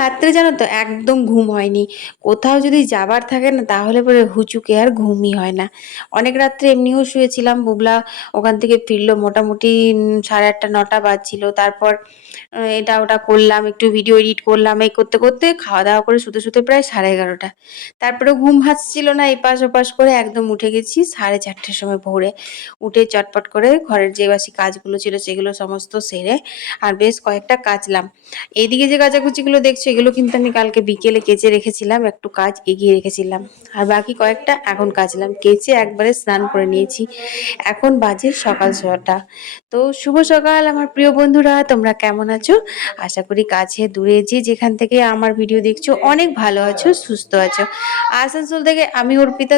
রাত্রে জানো তো একদম ঘুম হয়নি। কোথাও যদি যাবার থাকে না তাহলে পরে হুচুকে আর ঘুমই হয় না। অনেক রাত্রে এমনিও শুয়েছিলাম। বুবলা ওখান থেকে ফিরলো মোটামুটি 8:30 9টা বাজছিল। তারপর এটা ওটা করলাম, একটু ভিডিও এডিট করলাম, এই করতে করতে খাওয়া দাওয়া করে শুতে শুতে প্রায় 11:30। তারপরে ঘুম ভাসছিল না, এপাশ ওপাশ করে একদম উঠে গেছি 4:30টার সময় ভোরে। উঠে চটপট করে ঘরের যে বাসি কাজগুলো ছিল সেগুলো সমস্ত সেরে আর বেশ কয়েকটা কাচলাম। এইদিকে যে কাচাকুচিগুলো দেখছো এগুলো কিন্তু আমি কালকে বিকেলে কেচে রেখেছিলাম, একটু কাজ এগিয়ে রেখেছিলাম। আর বাকি কয়েকটা এখন কাচলাম, কেচে একবারে স্নান করে নিয়েছি। এখন বাজে সকাল 6টা। তো শুভ সকাল আমার প্রিয় বন্ধুরা, তোমরা কেমন আছো? আশা করি কাছে দূরে যে যেখান থেকে আমার ভিডিও দেখছো অনেক ভালো আছো, সুস্থ আছো। আসানসোল থেকে আমি অর্পিতা,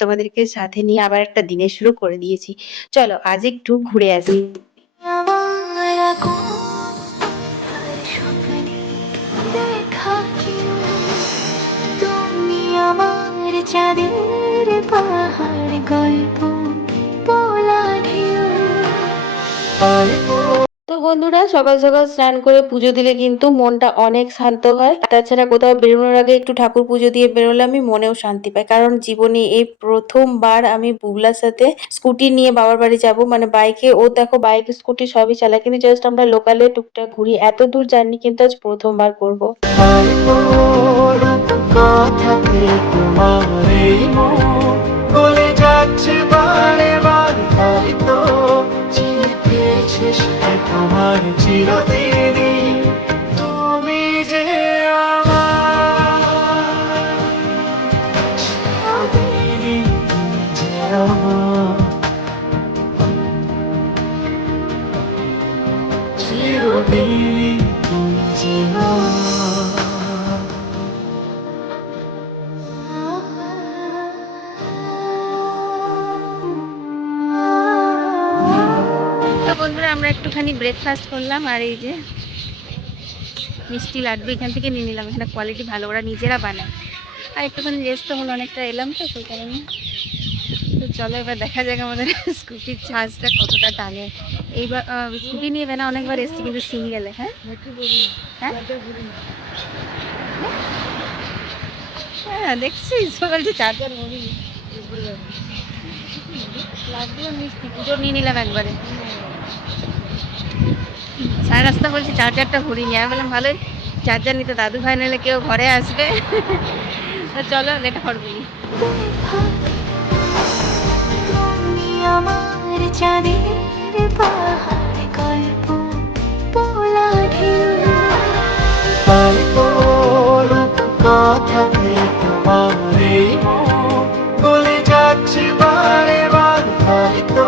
তোমাদেরকে সাথে নিয়ে আবার একটা দিনের শুরু করে দিয়েছি। চলো আজ একটু ঘুরে আসি। আমার চাঁদের পাহাড় গল্প বলা ঢেউ। তো বন্ধুরা, সকাল সকাল স্নান করে পুজো দিলে কিন্তু মনটা অনেক শান্ত হয়। তাছাড়া কোথাও বেরোনোর আগে একটু ঠাকুর পুজো দিয়ে বেরোলে আমি মনেও শান্তি পাই, কারণ জীবনে এই প্রথমবার আমি বুবলার সাথে স্কুটি নিয়ে বাবার বাড়ি যাব। মানে বাইকে, ও দেখো বাইক স্কুটি সবই চালায়, কিন্তু জাস্ট আমরা লোকালে টুকটাক ঘুরি। এত দূর জার্নি কিন্তু আজ প্রথমবার করবো। তোমার চিরদিনই তুমি যে আমার চিরদিনই তুমি যে বন্ধুরা, আমরা একটুখানি ব্রেকফাস্ট করলাম। আর এই যে মিষ্টি লাড্ডু এখান থেকে নিয়ে নিলাম, এখানে কোয়ালিটি ভালো, ওরা নিজেরা বানায়। আর একটুখানি রেস্ট হলো, অনেকটা এলাম তো সেই কারণে। তো চলো এবার দেখা যাক আমাদের স্কুটির চার্জটা কতটা টানে। এইবার স্কুটি নিয়ে না অনেকবার এসছি, কিন্তু সিঙ্গেলে। হ্যাঁ হ্যাঁ হ্যাঁ, দেখছিস বলছে চার্জার লাড্ডু মিষ্টি পুজো নিয়ে নিলাম একবারে। সারা রাস্তা বলছি চার্জারটা ভরিনি। আমি বললাম ভালোই চার্জার নিতে, দাদু ভাই নিলে কেউ ঘরে আসবে। চলো লেট করবি। আমার চাঁদের পাহাড় গল্প বলা ঢেউ, কথা বলে যাচ্ছে বারে বার, হয়তো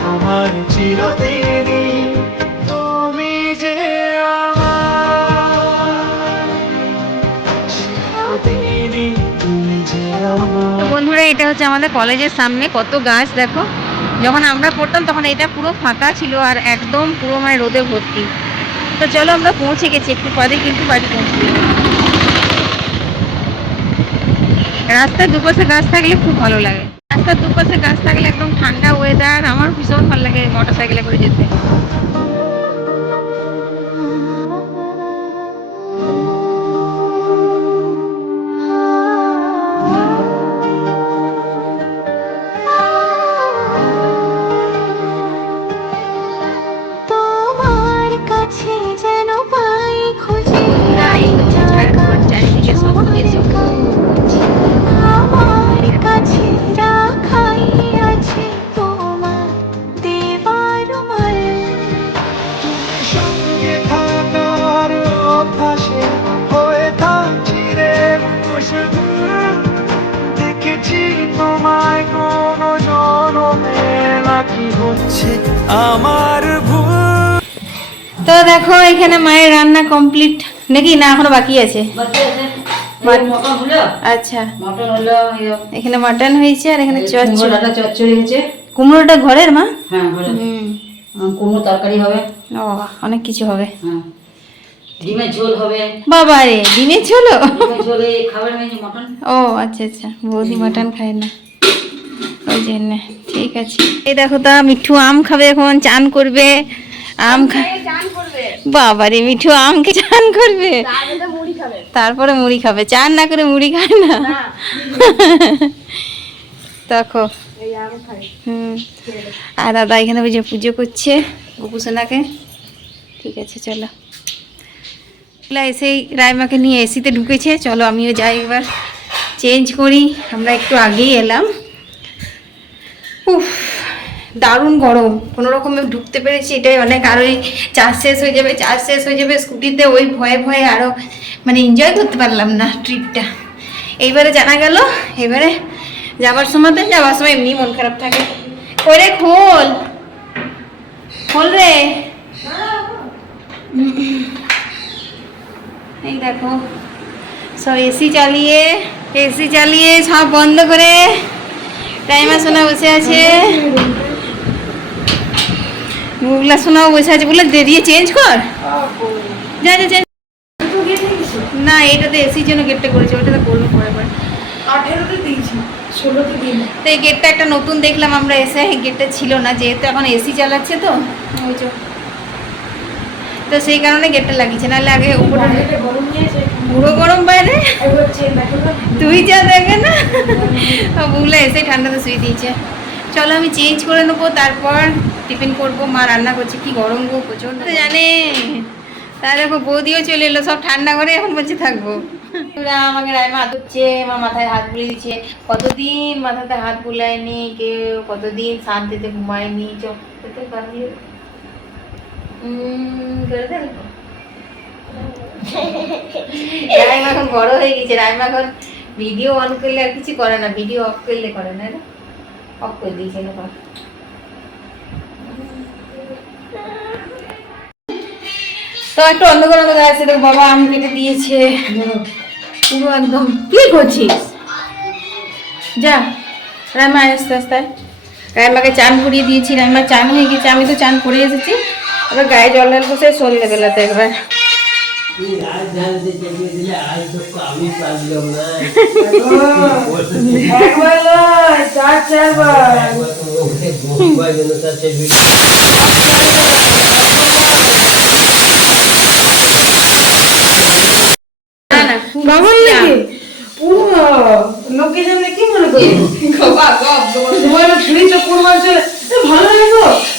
তোমার চিরদিনই তুমি যে বন্ধুরা, এটা হচ্ছে আমাদের কলেজের সামনে কত গাছ দেখো। যখন আমরা পড়তাম তখন এটা পুরো ফাঁকা ছিল আর একদম পুরো মানে রোদে ভর্তি। তো চলো আমরা পৌঁছে গেছি, একটু পরে কিন্তু বাড়ি পৌঁছে। রাস্তার দুপাশে গাছ থাকলে খুব ভালো লাগে। রাস্তার দুপাশে গাছ থাকলে একদম ঠান্ডা ওয়েদার, আমার ভীষণ ভালো লাগে মোটর সাইকেলে করে যেতে। আমার ভুল। তো দেখো এখানে মায়ের রান্না কমপ্লিট নাকি না এখনো বাকি আছে? আচ্ছা, এখানে মাটন হয়েছে আর এখানে চচ্চড়ি হয়েছে। কুমড়োটা ঘরের মা? হ্যাঁ, কুমড়ো তরকারি হবে। ও অনেক কিছু হবে। ডিমের ঝোল হবে। বাবা রে, ডিমের ঝোল? ও আচ্ছা আচ্ছা, বৌদি মাটন খায় না ওই জন্য। ঠিক আছে। এই দেখো তা মিঠু আম খাবে, এখন চান করবে। আম বাবারে মিঠু আমকে চান করবে, তারপরে মুড়ি খাবে, চান না করে মুড়ি খায় না। দেখো আর দাদা এখানে বুঝে পুজো করছে গোপুসোনাকে। ঠিক আছে চলো, এসেই রাইমাকে নিয়ে এসিতে ঢুকেছে। চলো আমিও যাই এবার চেঞ্জ করি, আমরা একটু আগেই এলাম। উফ দারুণ গরম, কোনো রকমে ঢুকতে পেরেছি এটাই অনেক। আর ওই চার্জ শেষ হয়ে যাবে স্কুটিতে, ওই ভয়ে ভয়ে আরও মানে এনজয় করতে পারলাম না ট্রিপটা। এইবারে জানা গেল, এবারে যাওয়ার সময় এমনি মন খারাপ থাকে। ওরে খোল খোল রে। এই দেখো সব এসি চালিয়ে সব বন্ধ করে রাইমা সোনা বসে আছে, বুগলা সোনাও বসে আছে। বলে দিয়ে চেঞ্জ কর, যা যা চেঞ্জ। না এটাতে এসির জন্য গেটটা করেছে, ওটাতে করবো পরে পরে। 18তে দিয়েছি, 16তে দিন। তো এই গেটটা একটা নতুন দেখলাম আমরা এসে, গেটটা ছিল না, যেহেতু এখন এসি চালাচ্ছে তো বুঝছো, তো সেই কারণে গেটটা লাগিয়েছে, নাহলে আগে উপরে পুরো গরম বাইরে। তুই যা দেখে না, বুগলা এসে ঠান্ডাতে শুয়ে দিয়েছে। চলো আমি চেঞ্জ করে নেবো, তারপর টিফিন করবো। মা রান্না করছে, কি গরম গো প্রচন্ড জানে। তা দেখো বৌদিও চলে এলো, সব ঠান্ডা করে এখন বলছে থাকবো। আমাকে রাইমা হাত উঠছে, আমার মাথায় হাত বুলিয়ে দিচ্ছে। কতদিন মাথাতে হাত বুলায়নি কেউ, কতদিন শান্তিতে ঘুমায়নি। চোখতে পারবি করে দেখ। রাইমা এখন বড় হয়ে গেছে, রাইমা এখন ভিডিও অন করলে আর কিছু করে না, ভিডিও অফ করলে করে না, অফ করে দিয়েছে না। তো একটু অন্ধকার আছে, দেখো বাবা আম কেটে দিয়েছে পুরো একদম। কি করছিস? যা রাইমা আস্তে আস্তে। রাইমাকে চান করিয়ে দিয়েছি, রাইমা চান হয়ে গেছে, আমি তো চান করে এসেছি। এবার গায়ে জল ঢালবো সে সন্ধ্যেবেলাতে একবার।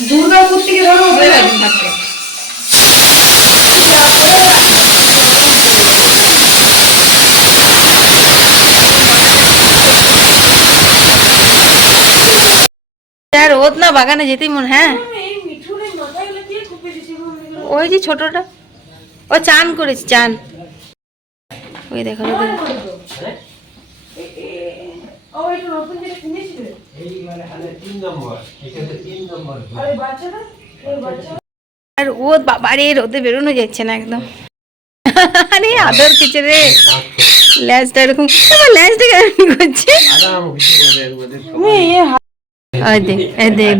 দুর্গাপুর থেকে ধরো রোদ না, বাগানে যেতেই মন। হ্যাঁ ওই যে ছোটটা ও চান করেছে, চান ওই দেখো। আর ও বাবারে রোদে বেরোনো যাচ্ছে না একদম। আরে আদর কিছু রে, ল্যাজটা এরকম, ল্যাজটা কেমন করছে।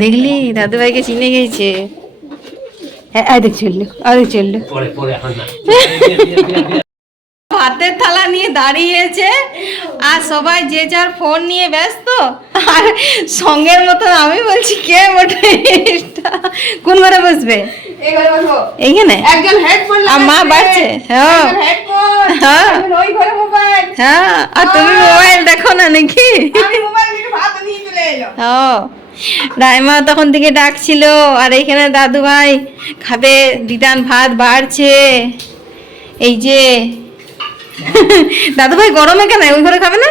দেখলি দাদু ভাইকে চিনে গেছে। দেখ চললো, চললো। হাতের থালা নিয়ে দাঁড়িয়েছে আর সবাই যে যার ফোন নিয়ে ব্যস্ত। আর সঙ্গের মতন আমি বলছি কে ওঠে, কোন ঘরে বসবে? এইখানে একজন হেডফোন আর মা বাড়ছে। হ্যাঁ হ্যাঁ হ্যাঁ, আর তুমি মোবাইল দেখো না নাকি? হ্যাঁ রাইমা তখন থেকে ডাকছিল, আর এইখানে দাদু ভাই খাবে, দিদান ভাত বাড়ছে। এই যে দাদু ভাই গরমে কেন ওই ঘরে খাবে না?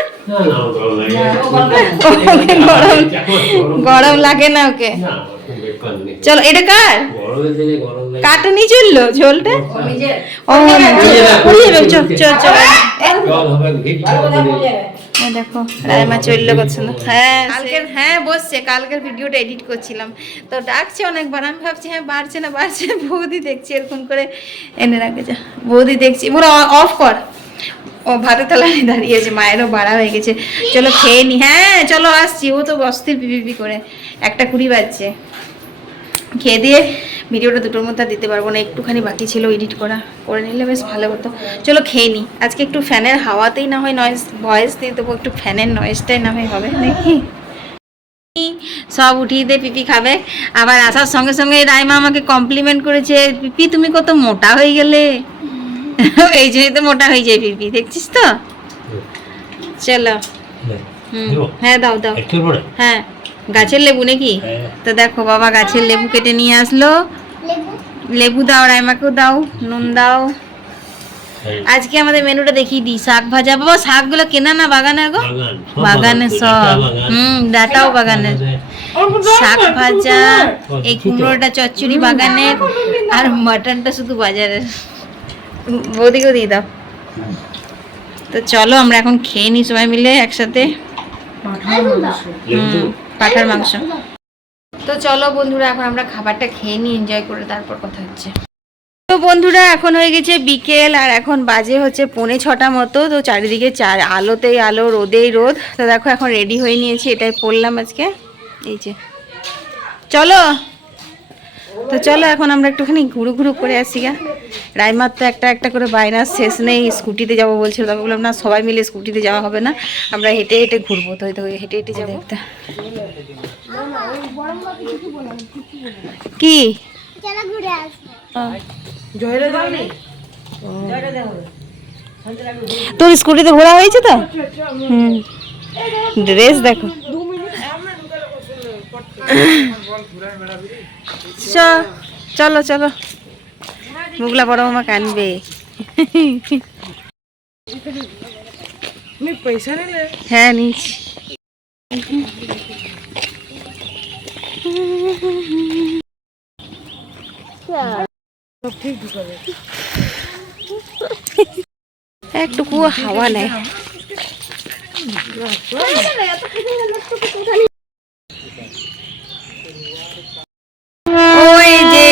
গরম লাগে না ওকে। চলো এটা কার কাটুনি চললো ঝোলটা। দেখো রাইমা চললো কত সুন্দর। হ্যাঁ কালকের, হ্যাঁ বসছে, কালকের ভিডিওটা এডিট করছিলাম তো ডাকছে অনেকবার। আমি ভাবছি হ্যাঁ বাড়ছে না বাড়ছে, বৌদি দেখছি এরকম করে এনে রাখে। যা বৌদি দেখছি পুরো অফ কর। ও ভাতের তলায় দাঁড়িয়েছে, মায়েরও বাড়া হয়ে গেছে। চলো খেয়ে নি। হ্যাঁ চলো আসছি, ও তো অস্থির পিপি করে। 1:20 বাজছে। খেয়ে দিয়ে ভিডিওটা 2টোর মধ্যে দিতে পারবো না, একটুখানি বাকি ছিল এডিট করে নিলে বেশ ভালো হতো। চলো খেয়ে নি। আজকে একটু ফ্যানের হাওয়াতেই না হয় নয়েজ ভয়েস দিয়ে দেবো, একটু ফ্যানের নয়েজটাই না হয় হবে নাকি। সব উঠিয়ে দিয়ে পিপি খাবে। আবার আসার সঙ্গে সঙ্গে রাইমা আমাকে কমপ্লিমেন্ট করেছে, পিপি তুমি কত মোটা হয়ে গেলে। এই জন্যই তো মোটা হয়ে যায় পিপি, দেখছিস তো। চলো হ্যাঁ দাও দাও। হ্যাঁ গাছের লেবু নাকি? তো দেখো বাবা গাছের লেবু কেটে নিয়ে আসলো। লেবু দাও, রাইমাকেও দাও, নুন দাও। আজকে আমাদের মেনুটা দেখিয়ে দিই। শাক ভাজা, বাবা শাকগুলো কেনা না বাগানের গো? বাগানে সব। ডাটাও বাগানের। শাক ভাজা, এই কুমড়োটা চচ্চড়ি বাগানের, আর মাটনটা শুধু বাজারের। বৌদিকেও দিয়ে দাও। তো চলো আমরা এখন খেয়ে নিই সবাই মিলে একসাথে। পাঠার মাংস। তো চলো বন্ধুরা এখন আমরা খাবারটা খেয়ে নিই, এনজয় করে তারপর কথা হচ্ছে। তো বন্ধুরা এখন হয়ে গেছে বিকেল, আর এখন বাজে হচ্ছে 5:45 মতো। তো চারিদিকে আলোতেই আলো, রোদেই রোদ। তো দেখো এখন রেডি হয়ে নিয়েছি, এটাই পরলাম আজকে। এই যে চলো, তো চলো এখন আমরা একটুখানি ঘুরু ঘুরু করে আসি গা। রাইমার তো একটা একটা করে বায়নার শেষ নেই, স্কুটিতে যাবো বলছিল। তবে বললাম না, সবাই মিলে স্কুটিতে যাওয়া হবে না, আমরা হেঁটে হেঁটে ঘুরবো। তো হেঁটে হেঁটে যাবো একটা। কি তোর স্কুটিতে ঘোরা হয়েছে তো? ড্রেস দেখো। চলো চলো, মুগলা বড় মামা কানবে। হ্যাঁ নিচ্ছি। একটুকু হাওয়া নেই। ওই যে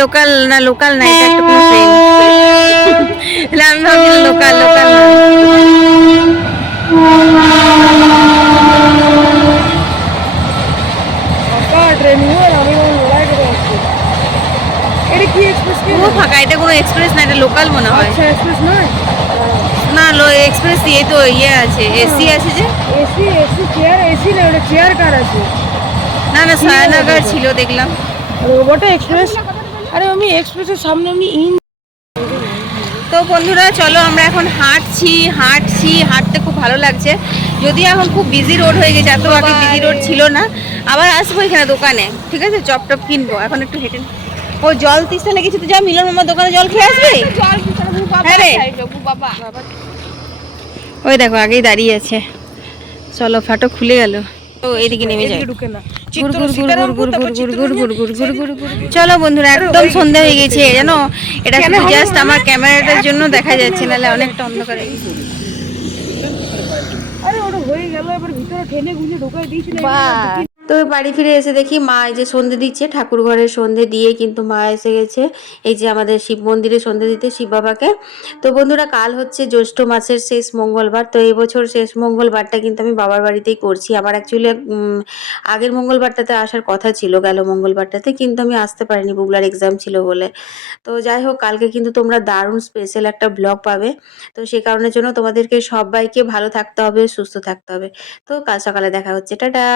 লোকাল না, লোকাল না, এটা একটা কোনো ট্রেন। আমি ভাবছি লোকাল লোকাল না। ফাঁকা, এটা কোনো এক্সপ্রেস না, এটা লোকাল মনে হয়। না এক্সপ্রেস ইয়ে তো ইয়ে আছে, এসি আছে যে। এসি এসি চেয়ার, এসি না ওটা চেয়ার কার আছে। না না সায়নগর ছিল দেখলাম। ওটা এক্সপ্রেস। আরে আমি এক্সপ্রেসের সামনে আমি ইন। তো বন্ধুরা চলো আমরা এখন হাঁটতে খুব ভালো লাগছে। যদিও এখন খুব বিজি রোড হয়ে গেছে, এত আগে বিজি রোড ছিল না। আবার আসবো এখানে দোকানে, ঠিক আছে, চপ টপ কিনবো। এখন একটু হেঁটে। ও জল তিস্তা লেগেছে, তো যা মিলন মামার দোকানে জল খেয়ে আসবি। হ্যাঁ রে, ওই দেখো আগেই দাঁড়িয়ে আছে। চলো ফাটক খুলে গেল। তো এইদিকে নেমে যায়। চলো বন্ধুরা একদম সন্ধ্যা হয়ে গেছে জানো। এটা শুধু জাস্ট আমার ক্যামেরাটার জন্য দেখা যাচ্ছে, নাহলে অনেকটা অন্ধকার হয়ে গেছে। তো বাড়ি ফিরে এসে দেখি মা এই যে সন্ধে দিচ্ছে, ঠাকুর ঘরের সন্ধে দিয়ে কিন্তু মা এসে গেছে এই যে আমাদের শিব মন্দিরে সন্ধে দিতে, শিব বাবাকে। তো বন্ধুরা কাল হচ্ছে জ্যৈষ্ঠ মাসের শেষ মঙ্গলবার। তো এই বছর শেষ মঙ্গলবারটা কিন্তু আমি বাবার বাড়িতেই করছি। আমার অ্যাকচুয়ালি আগের মঙ্গলবারটাতে আসার কথা ছিল, গেল মঙ্গলবারটাতে, কিন্তু আমি আসতে পারিনি, বুগলার এক্সাম ছিল বলে। তো যাই হোক কালকে কিন্তু তোমরা দারুণ স্পেশাল একটা ব্লগ পাবে। তো সেই কারণের জন্য তোমাদেরকে সবাইকে ভালো থাকতে হবে, সুস্থ থাকতে হবে। তো কাল সকালে দেখা হচ্ছে, টাটা।